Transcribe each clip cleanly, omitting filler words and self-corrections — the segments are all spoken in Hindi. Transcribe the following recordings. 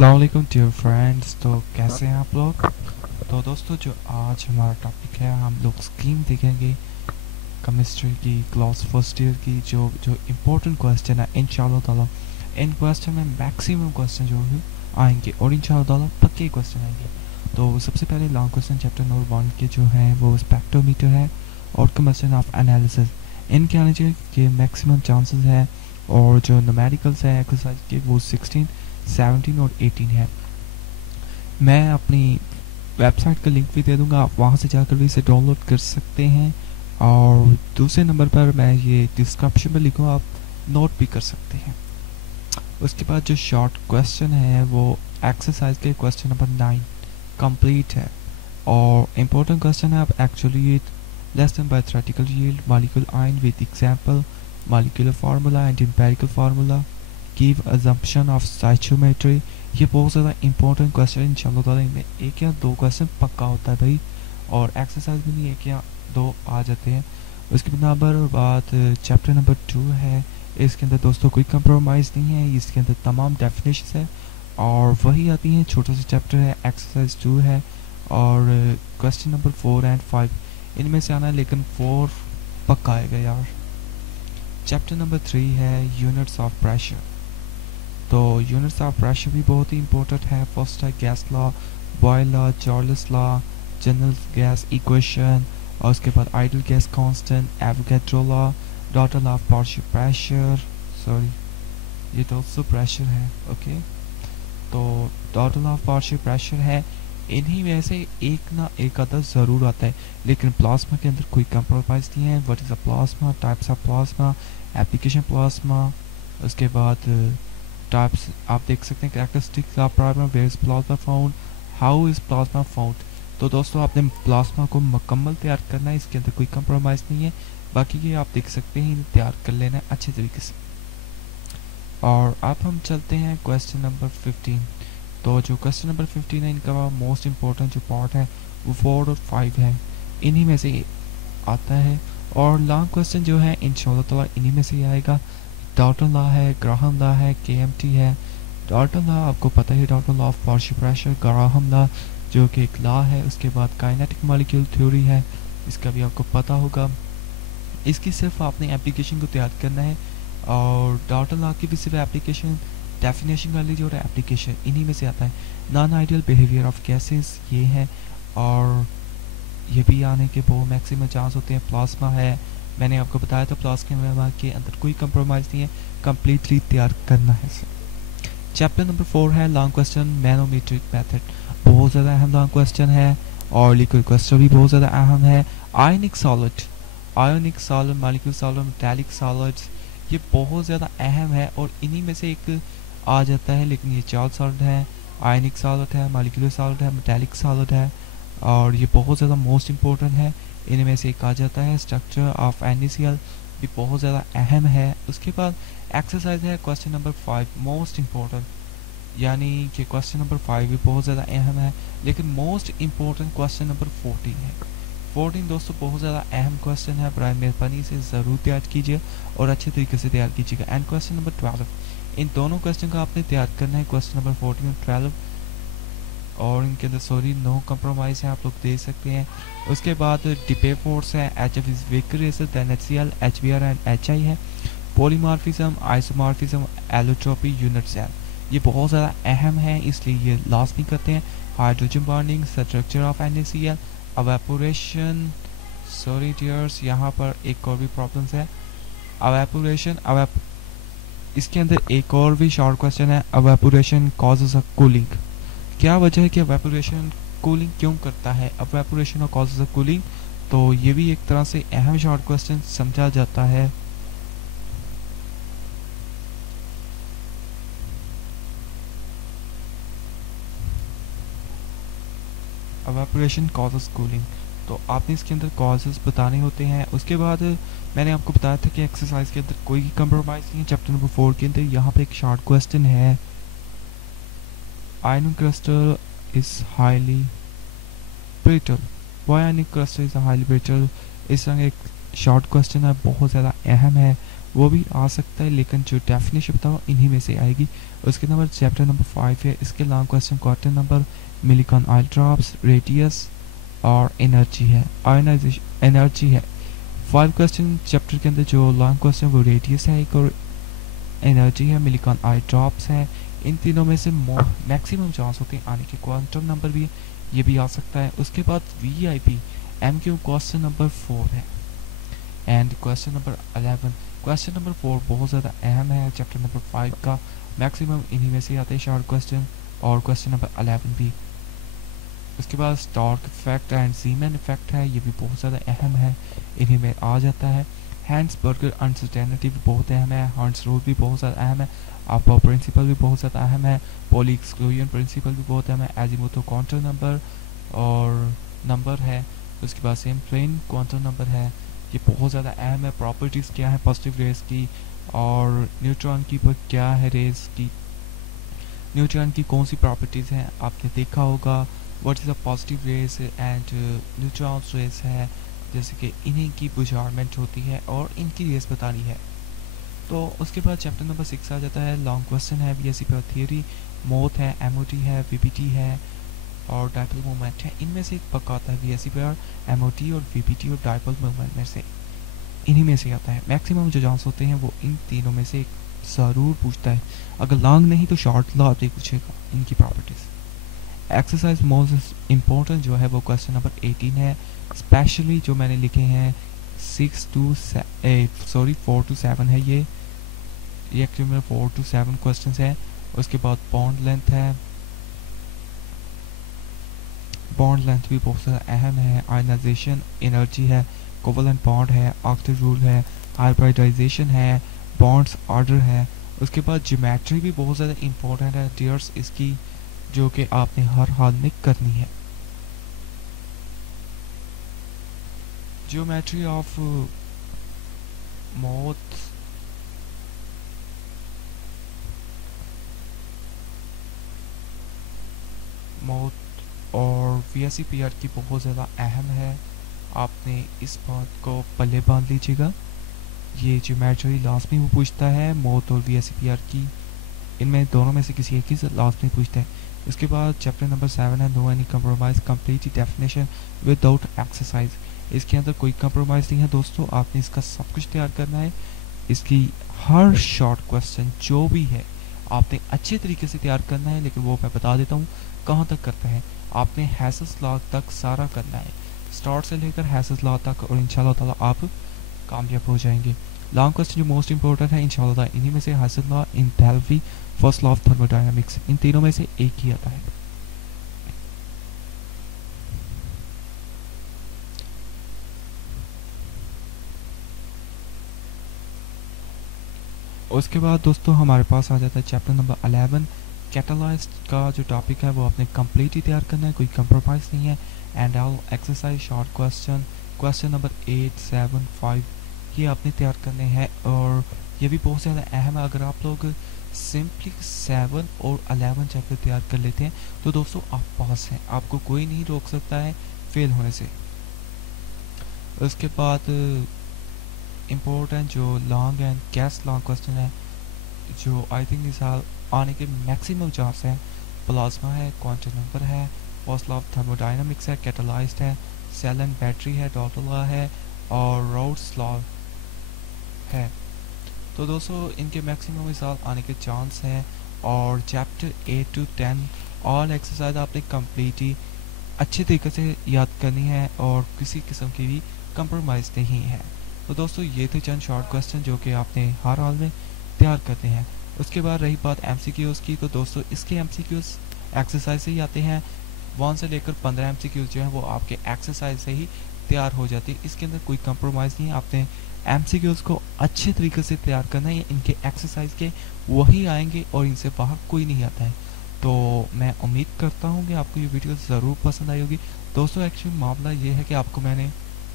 अस्सलाम वालेकुम डियर फ्रेंड्स। तो कैसे हैं आप लोग। तो दोस्तों जो आज हमारा टॉपिक है, हम लोग स्कीम देखेंगे केमिस्ट्री की क्लास फर्स्ट ईयर की। जो इम्पोर्टेंट क्वेश्चन है इंशाल्लाह ताला, इन क्वेश्चन में मैक्सिमम क्वेश्चन जो है आएंगे और इंशाल्लाह ताला पक्के क्वेश्चन आएंगे। तो सबसे पहले लॉन्ग क्वेश्चन चैप्टर नंबर 1 के जो है वो स्पेक्ट्रोमीटर है और कमीशन ऑफ एनालिसिस। इनके आने के मैक्सिमम चांसेस है। और जो न्यूमेरिकल्स है एक्सरसाइज के वो 16, 17 और 18 है। मैं अपनी वेबसाइट का लिंक भी दे दूंगा, आप वहाँ से जाकर भी इसे डाउनलोड कर सकते हैं। और दूसरे नंबर पर मैं ये डिस्क्रिप्शन में लिखूँ, आप नोट भी कर सकते हैं। उसके बाद जो शॉर्ट क्वेश्चन है वो एक्सरसाइज के क्वेश्चन नंबर 9 कंप्लीट है और इम्पोर्टेंट क्वेश्चन है। आप actually less than by theoretical yield molecule ion with example molecular formula and empirical formula, give assumption of stoichiometry। ये बहुत ज़्यादा इंपॉर्टेंट क्वेश्चन इंशाल्लाह ताला, इनमें एक या दो क्वेश्चन पक्का होता है भाई, और एक्सरसाइज में नहीं एक या दो आ जाते हैं। उसके बाद चैप्टर नंबर 2 है। इसके अंदर दोस्तों कोई कंप्रोमाइज़ नहीं है, इसके अंदर तमाम डेफिनेशन है और वही आती हैं। छोटा सा चैप्टर है, एक्सरसाइज 2 है और क्वेश्चन नंबर 4 एंड 5 इनमें से आना है, लेकिन 4 पक्का आएगा यार। चैप्टर नंबर 3 है यूनिट्स ऑफ प्रेशर। तो यूनिट्स ऑफ प्रेशर भी बहुत ही इंपॉर्टेंट है। फर्स्ट है gas law, Boyle law, Charles law, general gas equation और उसके बाद ideal gas constant, Avogadro law, Dalton law of partial pressure, sorry ये तो ऑल्सो प्रेशर है, ओके। तो Dalton law of partial pressure है। इन्हीं में से एक ना एक आधा ज़रूर आता है, लेकिन प्लाज्मा के अंदर कोई कंप्रोमाइज़ नहीं है। What is a plasma, types of plasma, application plasma, उसके बाद टाइप्स आप देख सकते हैं। Characteristics of plasma, where is plasma found, how is plasma found. तो दोस्तों आपने प्लाज्मा को मुकम्मल तैयार करना है, इसके अंदर कोई कंप्रोमाइज़ नहीं है। बाकी ये आप देख सकते हैं, इन्हें तैयार कर लेना है अच्छे तरीके से। और अब हम चलते हैं क्वेश्चन नंबर 15। तो जो क्वेश्चन नंबर 15 है, इनका मोस्ट इम्पोर्टेंट जो पार्ट है वो 4 और 5 है, इन्हीं में से आता है। और लॉन्ग क्वेश्चन जो है इंशाल्लाह ताला इन्हीं में से ही आएगा। डाल्टन लॉ है, ग्राहम लॉ है, केएमटी है। डाल्टन लॉ आपको पता ही, Dalton law of partial pressure, Graham law जो कि एक लॉ है। उसके बाद काइनेटिक मॉलिक्यूल थ्योरी है, इसका भी आपको पता होगा। इसकी सिर्फ आपने एप्लीकेशन को तैयार करना है और डाल्टन लॉ की भी सिर्फ एप्लीकेशन, डेफिनेशन कर लीजिए और एप्लीकेशन इन्हीं में से आता है। Non ideal behaviour of gases ये है और ये भी आने के बहुत मैक्सिमम चांस होते हैं। प्लाज्मा है, मैंने आपको बताया था प्लाज्मा के अंदर कोई कंप्रोमाइज़ नहीं है, कम्प्लीटली तैयार करना है। चैप्टर नंबर 4 है लॉन्ग क्वेश्चन मैनोमेट्रिक मेथड। बहुत ज़्यादा अहम लॉन्ग क्वेश्चन है और लिक्विड क्वेश्चन भी बहुत ज़्यादा अहम है। आयनिक solid, molecular solid, metallic solids, ये बहुत ज़्यादा अहम है और इन्हीं में से एक आ जाता है। लेकिन ये 4 सॉलिड है, आयनिक सॉलिड है, मॉलिक्यूलर सॉलिड है, मेटालिक सॉलिड है और ये बहुत ज़्यादा मोस्ट इम्पोर्टेंट है। इनमें से एक आ जाता है स्ट्रक्चर ऑफ NaCl, भी बहुत ज़्यादा अहम है। उसके बाद एक्सरसाइज है क्वेश्चन नंबर 5 मोस्ट इम्पोर्टेंट, यानी कि क्वेश्चन नंबर 5 भी बहुत ज़्यादा अहम है, लेकिन मोस्ट इम्पोर्टेंट क्वेश्चन नंबर 14 है। 14 दोस्तों बहुत ज़्यादा अहम क्वेश्चन है, बराए मेहरबानी से ज़रूर तैयार कीजिए और अच्छे तरीके से तैयार कीजिएगा। एंड क्वेश्चन नंबर 12, इन दोनों क्वेश्चन का आपने तैयार करना है, क्वेश्चन नंबर 14 और 12, और इनके अंदर सॉरी नो कंप्रोमाइज़ है, आप लोग दे सकते हैं। उसके बाद डिपे फोर्स है, HF is weaker acid than HCl, HBr and HI है। Polymorphism, isomorphism, allotropy, unit cell, ये बहुत ज़्यादा अहम है इसलिए ये लास्ट नहीं करते हैं। Hydrogen bonding, structure of NaCl, evaporation, sorry dears यहाँ पर एक और भी प्रॉब्लम्स है। एवेपोरेशन, इसके अंदर एक और भी शॉर्ट क्वेश्चन है, एवेपोरेशन कॉजेज ऑफ कूलिंग। क्या वजह है कि एवेपोरेशन कूलिंग क्यों करता है, एवेपोरेशन और कॉजेज ऑफ कूलिंग, तो ये भी एक तरह से अहम शॉर्ट क्वेश्चन समझा जाता है। एवेपोरेशन कॉजेज कूलिंग, तो आपने इसके अंदर कॉजेज बताने होते हैं। उसके बाद मैंने आपको बताया था कि एक्सरसाइज के अंदर कोई कंप्रोमाइज़ नहीं है। चैप्टर नंबर 4 के अंदर यहाँ पे एक शॉर्ट क्वेश्चन है, iron crystal is highly brittle, why iron crystal is highly brittle। इस तरह एक शॉर्ट क्वेश्चन है, बहुत ज़्यादा अहम है वो भी आ सकता है, लेकिन जो डेफिनेशन बताओ इन्हीं में से आएगी। उसके नंबर चैप्टर नंबर 5 है, इसके long question quarter number Millikan oil drops, radius और एनर्जी है, आयनाइजेशन एनर्जी है। 5 क्वेश्चन चैप्टर के अंदर जो लॉन्ग क्वेश्चन वो रेडियस है एक और एनर्जी है, मिलिकॉन ऑयल ड्रॉप्स है। इन तीनों में से मैक्सिमम चांस होते हैं आने के। क्वांटम नंबर भी ये भी आ सकता है। उसके बाद वीआईपी एमक्यू क्वेश्चन नंबर 4 है and question number 11। Question number 4 बहुत ज़्यादा अहम है चैप्टर नंबर 5 का, मैक्सिमम इन्हीं में से आते हैं शॉर्ट क्वेश्चन, और क्वेश्चन नंबर 11 भी। उसके बाद stork effect and semen effect है, ये भी बहुत ज़्यादा अहम है, इन्हीं में आ जाता है। हैंड्स बर्गर अनसर्टेनिटी भी बहुत अहम है, हंट्स रूल भी बहुत ज़्यादा अहम है, आपा प्रिंसिपल भी बहुत ज़्यादा अहम है, पॉली एक्सक्लूजन प्रिंसिपल भी बहुत अहम है, एजीमुथो क्वांटम नंबर और नंबर है। उसके बाद सेम प्लेन क्वांटम नंबर है, ये बहुत ज़्यादा अहम है। प्रॉपर्टीज़ क्या है पॉजिटिव रेस की और न्यूट्रॉन की पर क्या है रेस की, न्यूट्रॉन की कौन सी प्रॉपर्टीज़ हैं आपने देखा होगा, what is the positive rays and neutron rays है, जैसे कि इन्हीं की बुझारमेंट होती है और इनकी रेस बतानी है। तो उसके बाद चैप्टर नंबर 6 आ जाता है, लॉन्ग क्वेश्चन है, बीएससी पर थियरी, मोथ है, एमओटी है, वीपीटी है और डाइपोल मोमेंट है। इनमें से एक पक्का आता है बीएससी पर, एमओटी और वीपीटी और डाइपोल मोमेंट में से इन्हीं में से आता है। मैक्सिमम जो चांस होते हैं वो इन तीनों में से एक ज़रूर पूछता है, अगर लॉन्ग नहीं तो शॉर्ट लाभ पूछेगा इनकी प्रॉपर्टीज़। एक्सरसाइज मोस्ट इम्पोर्टेंट जो है वो क्वेश्चन नंबर 18 है, स्पेशली जो मैंने लिखे हैं 4 to 7 है, ये एक्चुअली में 4 to 7 क्वेश्चन है। उसके बाद बॉन्ड लेंथ है, बॉन्ड लेंथ भी बहुत ज़्यादा अहम है, आयनाइजेशन एनर्जी है, कोवलेंट बॉन्ड है, ऑक्टेव रूल है, हाइब्रिडाइजेशन है, बॉन्ड्स ऑर्डर है। उसके बाद ज्योमेट्री भी बहुत ज़्यादा इंपॉर्टेंट है टीयर्स इसकी, जो कि आपने हर हाल में करनी है। ज्योमेट्री ऑफ मोथ और वीएससीपीआर की बहुत ज़्यादा अहम है, आपने इस बात को पल्ले बांध लीजिएगा। ये ज्योमेट्री लाजमी वो पूछता है, मोथ और वीएससीपीआर की, इनमें दोनों में से किसी एक ही से लाजमी पूछता है। उसके बाद चैप्टर नंबर 7 है, no any compromise complete definition without exercise. इसके अंदर कोई कंप्रोमाइज़ नहीं है दोस्तों, आपने इसका सब कुछ तैयार करना है। इसकी हर शॉर्ट क्वेश्चन जो भी है आपने अच्छे तरीके से तैयार करना है, लेकिन वो मैं बता देता हूँ कहाँ तक करता है। आपने हैसेस लॉ तक सारा करना है, स्टार्ट से लेकर हैसेस लॉ तक, और इंशाल्लाह ताला आप कामयाब हो जाएंगे। लॉन्ग क्वेश्चन जो मोस्ट इंपॉर्टेंट है इंशाल्लाह इन्हीं में से Hess's law, enthalpy, first law of thermodynamics, इन तीनों में से एक ही आता है। उसके बाद दोस्तों हमारे पास आ जाता है चैप्टर नंबर 11, कैटालाइज का जो टॉपिक है वो आपने कंप्लीट ही तैयार करना है, कोई कंप्रोमाइज़ नहीं है। And all exercise short question, question number 8, 7, 5 ये आपने तैयार करने हैं, और ये भी बहुत ज़्यादा अहम है। अगर आप लोग सिंपली 7 और 11 चैप्टर तैयार कर लेते हैं तो दोस्तों आप पास हैं, आपको कोई नहीं रोक सकता है फेल होने से। उसके बाद इम्पोर्टेंट जो long and cash long question है, जो आई थिंक इस साल आने के मैक्सिमम चांस हैं, प्लाज्मा है, क्वांटम नंबर है, फर्स्ट लॉ ऑफ थर्मोडायनामिक्स है, कैटालाइज्ड है, सेल एंड बैटरी है, डॉल्टन लॉ है और राउट्स लॉ है। तो दोस्तों इनके मैक्सिमम इस साल आने के चांस हैं। और चैप्टर 8 to 10 ऑल एक्सरसाइज आपने कंप्लीट ही अच्छे तरीके से याद करनी है और किसी किस्म की भी कंप्रोमाइज़ नहीं है। तो दोस्तों ये थे चंद शॉर्ट क्वेश्चन जो कि आपने हर हाल में तैयार करते हैं। उसके बाद रही बात एमसीक्यूज़ की, तो दोस्तों इसके एमसीक्यूज़ एक्सरसाइज से ही आते हैं। 1 से लेकर 15 एमसीक्यूज़ जो हैं वो आपके एक्सरसाइज से ही तैयार हो जाती है, इसके अंदर कोई कंप्रोमाइज़ नहीं है। आपने एमसीक्यूज़ को अच्छे तरीके से तैयार करना है, इनके एक्सरसाइज के वही आएंगे और इनसे बाहर कोई नहीं आता है। तो मैं उम्मीद करता हूँ कि आपको ये वीडियो ज़रूर पसंद आई होगी। दोस्तों एक्चुअली मामला ये है कि आपको मैंने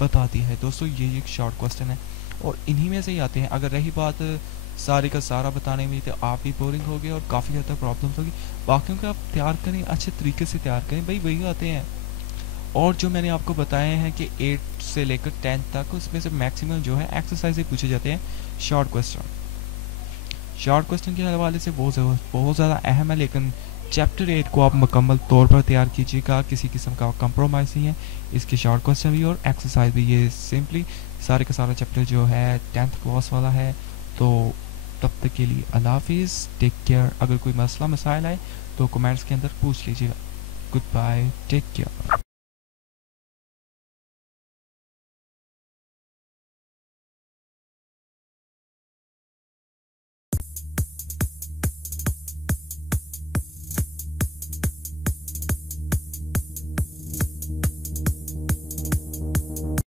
बता दिया है दोस्तों, ये एक शॉर्ट क्वेश्चन है और इन्हीं में से ही आते हैं। अगर रही बात सारे का सारा बताने में तो आप भी बोरिंग हो गए और काफ़ी हद तक प्रॉब्लम्स होगी। बाकियों को आप तैयार करें, अच्छे तरीके से तैयार करें, भाई वही आते हैं। और जो मैंने आपको बताए हैं कि 8 से लेकर 10 तक, उसमें से मैक्सिमम जो है एक्सरसाइज से पूछे जाते हैं शॉर्ट क्वेश्चन। शॉर्ट क्वेश्चन के हवाले से बहुत ज़्यादा अहम है, लेकिन चैप्टर 8 को आप मुकम्मल तौर पर तैयार कीजिएगा, किसी किस्म का कंप्रोमाइज़ नहीं है। इसके शॉर्ट क्वेश्चन भी और एक्सरसाइज भी, ये सिंपली सारे का सारा चैप्टर जो है 10th क्लास वाला है। तो तब तक के लिए अल्लाह हाफिज़, टेक केयर। अगर कोई मसला मसाइल आए तो कमेंट्स के अंदर पूछ लीजिएगा। Good bye, take care.